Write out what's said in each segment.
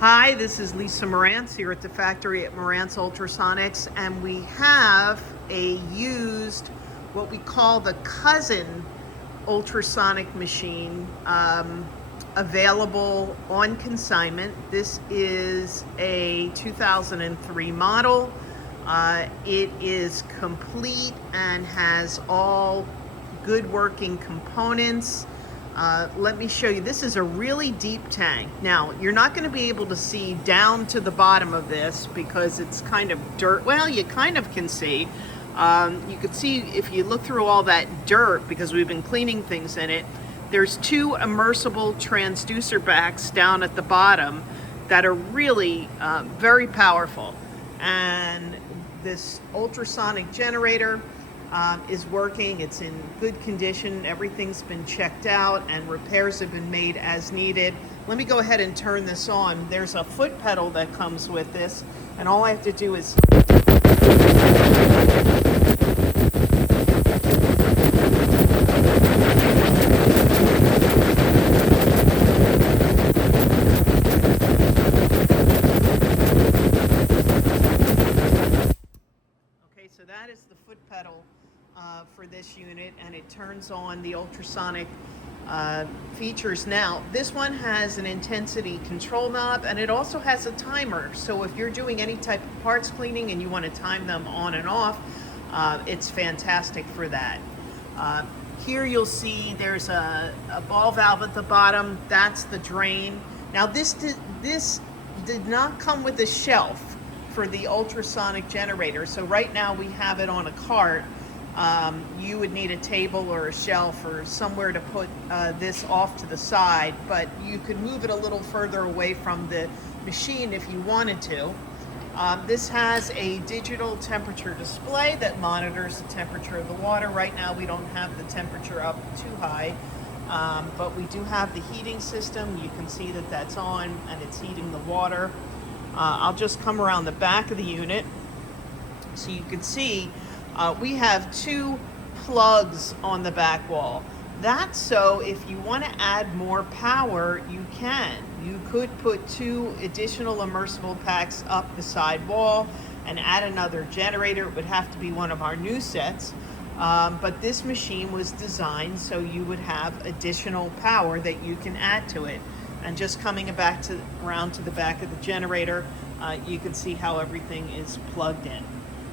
Hi, this is Lisa Morantz here at the factory at Morantz Ultrasonics, and we have a used, what we call the Cousin ultrasonic machine available on consignment. This is a 2003 model. It is complete and has all good working components. Let me show you. This is a really deep tank. Now, you're not going to be able to see down to the bottom of this because it's kind of dirt. Well, you kind of can see. You can see if you look through all that dirt, because we've been cleaning things in it. There's two immersible transducer backs down at the bottom that are really very powerful. And this ultrasonic generator is working. It's in good condition. Everything's been checked out and repairs have been made as needed. Let me go ahead and turn this on. There's a foot pedal that comes with this, and all I have to do is so that is the foot pedal for this unit, and it turns on the ultrasonic features. Now, this one has an intensity control knob, and it also has a timer. So if you're doing any type of parts cleaning and you want to time them on and off, it's fantastic for that. Here you'll see there's a ball valve at the bottom. That's the drain. Now this did not come with a shelf for the ultrasonic generator. So right now we have it on a cart. You would need a table or a shelf or somewhere to put this off to the side, but you could move it a little further away from the machine if you wanted to. This has a digital temperature display that monitors the temperature of the water. Right now we don't have the temperature up too high, but we do have the heating system. You can see that that's on and it's heating the water. I'll just come around the back of the unit so you can see we have two plugs on the back wall. That's so if you want to add more power, you can. You could put two additional immersible packs up the side wall and add another generator. It would have to be one of our new sets, but this machine was designed so you would have additional power that you can add to it. And just coming around to the back of the generator, you can see how everything is plugged in.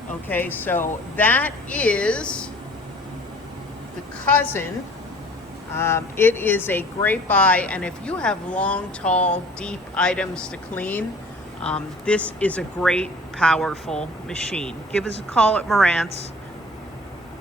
Okay, so that is the Cousin. It is a great buy, and if you have long, tall, deep items to clean, this is a great, powerful machine. Give us a call at Morantz.